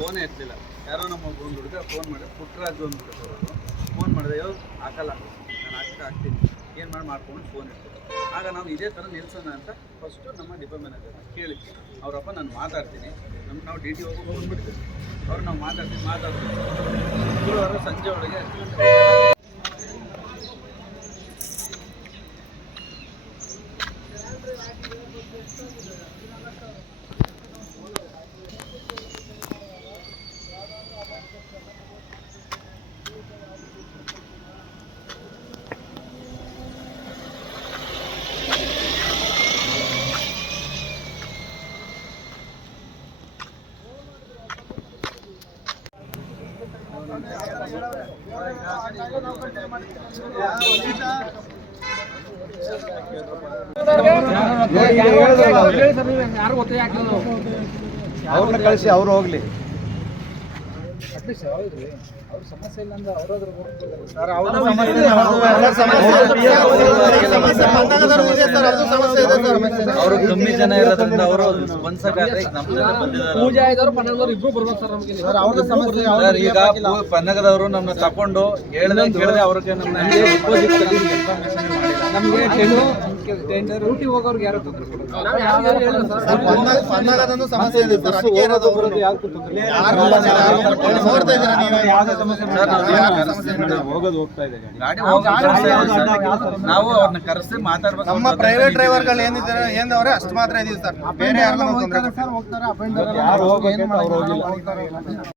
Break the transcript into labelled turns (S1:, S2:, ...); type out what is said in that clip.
S1: ಫೋನೇ ಎತ್ತಲಿಲ್ಲ ಯಾರೋ ನಮ್ಮ ಒಂದು ಹುಡುಗ ಫೋನ್ ಮಾಡಿದ್ರೆ ಪುಟ್ಟರಾಜು ಹುಡುಗ ಅವರು. ಫೋನ್ ಮಾಡಿದೆ ಯೋ ಹಾಕಲ್ಲ ನಾನು ಹಾಕಕ್ಕೆ ಹಾಕ್ತೀನಿ. ಏನು ಮಾಡಿ ಮಾಡ್ಕೊಂಡು ಫೋನ್ ಇರ್ತದೆ ಆಗ ನಾವು ಇದೇ ಥರ ನಿಲ್ಸೋಣ ಅಂತ ಫಸ್ಟು ನಮ್ಮ ಡಿಪೋ ಮ್ಯಾನೇಜರ್ ಕೇಳಿ. ಅವರಪ್ಪ, ನಾನು ಮಾತಾಡ್ತೀನಿ. ನಮ್ಗೆ ನಾವು ಡಿ ಟಿ ಹೋಗಿ ಫೋನ್ ಬಿಡ್ತೀವಿ ಅವ್ರು ನಾವು ಮಾತಾಡ್ತೀವಿ ಮಾತಾಡ್ತೀವಿ. ಗುರುವಾರ ಸಂಜೆ ಒಳಗೆ ಹತ್ತು ಗಂಟೆಗೆ
S2: ಅವ್ರನ್ನ ಕಳಿಸಿ ಅವ್ರು ಹೋಗ್ಲಿ.
S3: ಅಟ್ಲೀಸ್ಟ್ ಅವ್ರ ಸಮಸ್ಯೆ ಇಲ್ಲ ಅಂದ್ರೆ ಅವ್ರಾದ್ರೂ
S2: ಸರ್ ಅವ್ರ
S1: ಅವರು ಕಮ್ಮಿ ಜನ ಇರೋದ್ರಿಂದ ಅವರು ಸ್ಪಂದಿಸಕ್ಕಾದ್ರೆ ಈಗ ನಮ್ಮ ಜೊತೆ ಬಂದಿದ್ದಾರೆ
S3: ಪೂಜೆ ಆಯ್ದವ್ರು ಪನ್ನದವ್ರು ಇಬ್ರು ಬರ್ಬೇಕು ಸರ್ ನಮಗೆ
S2: ಸರ್ ಅವ್ರದ್ದು ಸಮಸ್ಯೆ
S1: ಸರ್ ಈಗ ಪನ್ನಗದವರು ನಮ್ಮನ್ನ ತಕೊಂಡು ಹೇಳ್ದೆ ಹೇಳಿದ್ರೆ ಅವ್ರಿಗೆ ನಮ್ಮ
S3: ನಮಗೆ ಟೆಂಡರ್ ಡ್ಯೂಟಿ ಹೋಗೋರ್ಗೆ ಯಾರು ತೊಂದರೆ ನಾವು ಯಾರು ಯಾರು ಹೇಳಿಲ್ಲ ಸರ್?
S2: ಪನ್ನಗದೊಂದು ಸಮಸ್ಯೆ ಇದೆ ಸರ್. ಅದಕ್ಕೆ ಇರೋದು ನೋಡ್ತಾ ಇದ್ದೀರಾ ನೀವು?
S1: ಸರ್, ನಾವು
S2: ಯಾರು ಸಮಸ್ಯೆ ಇಲ್ಲ.
S1: ಹೋಗೋದು ಹೋಗ್ತಾ ಇದೆ ಗಾಡಿ. ಹೋಗೋದು ಸಮಸ್ಯೆ ಇಲ್ಲ ಸರ್. ನಾವು ಅವ್ರನ್ನ ಕರೆಸಿ ಮಾತಾಡ್ಬೇಕು.
S2: ನಮ್ಮ ಪ್ರೈವೇಟ್ ಡ್ರೈವರ್ಗಳು ಏನಿದ್ದಾರೆ ಏನವ್ರೆ ಅಷ್ಟು ಮಾತ್ರ ಇದೀವಿ ಸರ್. ಬೇರೆ ಯಾರು ತೊಂದರೆ